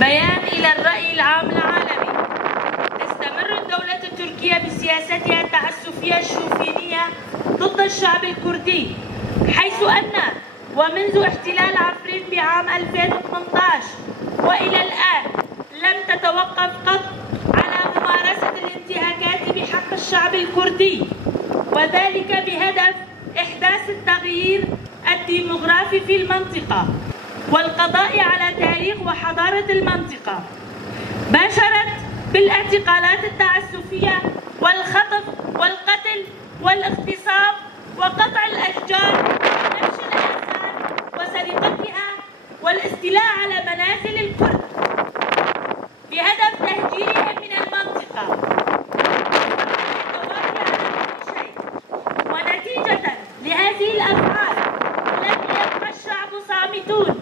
بيان إلى الرأي العام العالمي. تستمر الدولة التركية بسياستها التعسفية الشوفينية ضد الشعب الكردي، حيث أن ومنذ احتلال عفرين بعام 2018 وإلى الآن لم تتوقف قط على ممارسة الانتهاكات بحق الشعب الكردي، وذلك بهدف إحداث التغيير الديموغرافي في المنطقة والقضاء على تاريخ وحضارة المنطقة. باشرت بالاعتقالات التعسفية والخطف والقتل والاغتصاب وقطع الأشجار ونبش الآثار وسرقتها والاستيلاء على منازل الكرد بهدف تهجيرهم من المنطقة ونتيجة لهذه الأفعال لم يبقى الشعب صامتون،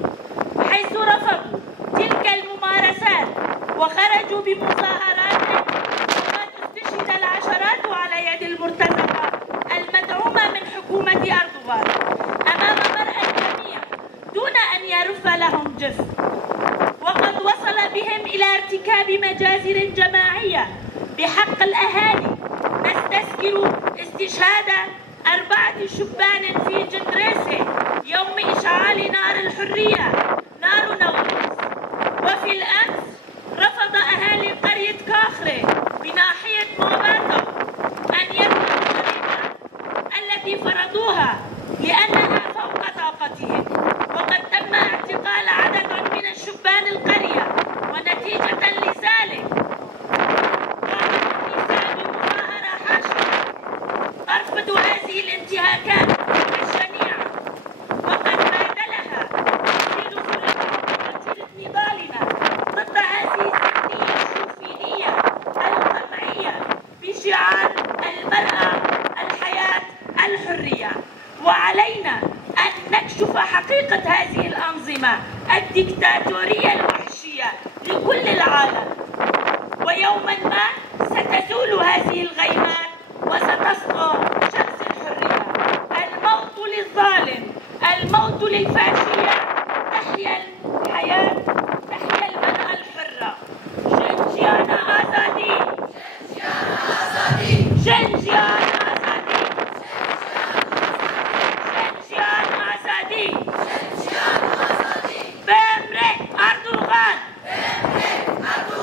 حيث رفضوا تلك الممارسات وخرجوا بمظاهرات وقد استشهد العشرات على يد المرتزقة المدعومة من حكومة أردوغان أمام مرأى الجميع دون أن يرف لهم جف. وقد وصل بهم إلى ارتكاب مجازر جماعية بحق الأهالي. نستذكر استشهاد 4 شبان في جندريسي يوم إشعال نار الحرية، نار نوروز. وفي الأمس رفض أهالي قرية كاخري بناحية موباتو أن يرفضوا الجريمة التي فرضوها لأنها فوق طاقتهم، وقد تم اعتقال عدد من الشبان القرية. ونتيجة لذلك قامت النساء بمظاهرة حاشدة ترفض هذه الانتهاكات الشنيعة، وقد بادلها تزيد وتيرة نضالنا ضد هذه السنية الشوفينية القمعية بشعار المرأة، الحياة، الحرية. وعلينا أن نكشف حقيقة هذه الأنظمة الدكتاتورية الوحشية لكل العالم، ويوما ما ستزول هذه الغيمات وستسطع شمس الحرية. الموت للظالم، الموت للفاسد.